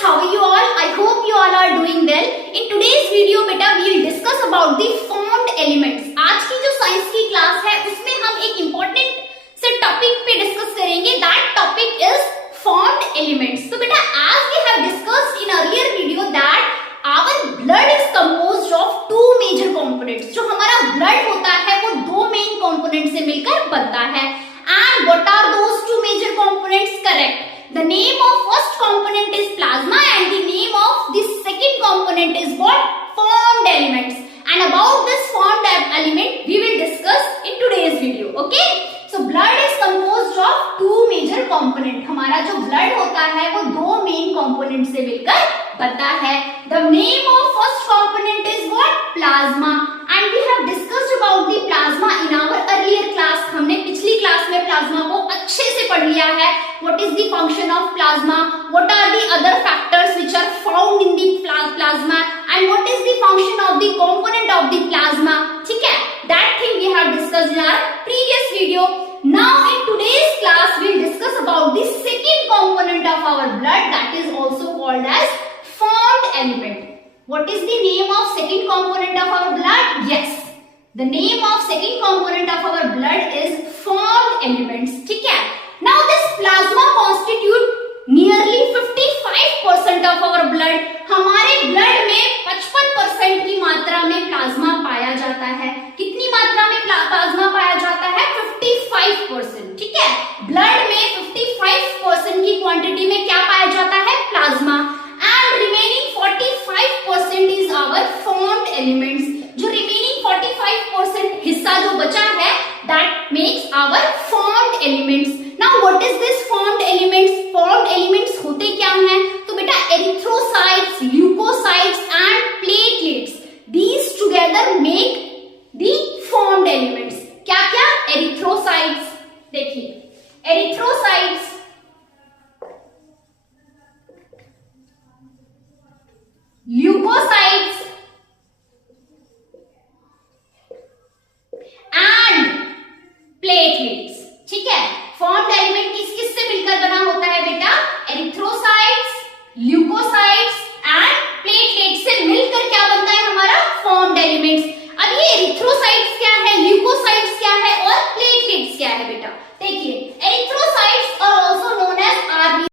how are you all? I hope you all are doing well. In today's video बेटा we'll discuss about the formed elements. आज की जो science की class है उसमें हम एक इम्पोर्टेंट से टॉपिक पे डिस्कस करेंगे. That topic is formed elements. तो बेटा as we have discussed in earlier video that our blood is composed of two major components. जो हमारा blood होता है वो दो main components से मिलकर बनता है. And what are those two major components? Correct. The name of first component is plasma and the name of the second component is what? Formed elements. And about this formed element we will discuss in today's video. Okay? So blood is composed of two major component. हमारा जो blood होता है वो दो main component से मिलकर बनता है. The name of first component is what? Plasma. And we have discussed about the plasma in our earlier class. हमने पिछली क्लास में प्लाज्मा को अच्छे से पढ़ लिया है. What is the function of plasma? What are the other factors which are found in the plasma? And what is the function of the component of the plasma? ठीक है? That thing we have discussed in our previous video. Now in today's class we'll discuss about the second component of our blood, that is also called as formed element. What is the name of second component of our blood? Yes. The name of second component of our blood is formed elements. ठीक है? Now this plasma constitute nearly 55% of our blood. हमारे blood में 55% की मात्रा में plasma पाया जाता है. कितनी मात्रा में प्लाज्मा पाया जाता है? 55%. ठीक है? ब्लड में 55% की क्वांटिटी में क्या पाया जाता है? Plasma. And remaining 45% is our formed elements. जो remaining 45% हिस्सा जो बचा है, that makes our formed elements. Now what is this formed elements? Formed elements होते क्या हैं? तो बेटा erythrocytes, leukocytes and platelets, these together make the formed elements. क्या क्या? erythrocytes. देखिए erythrocytes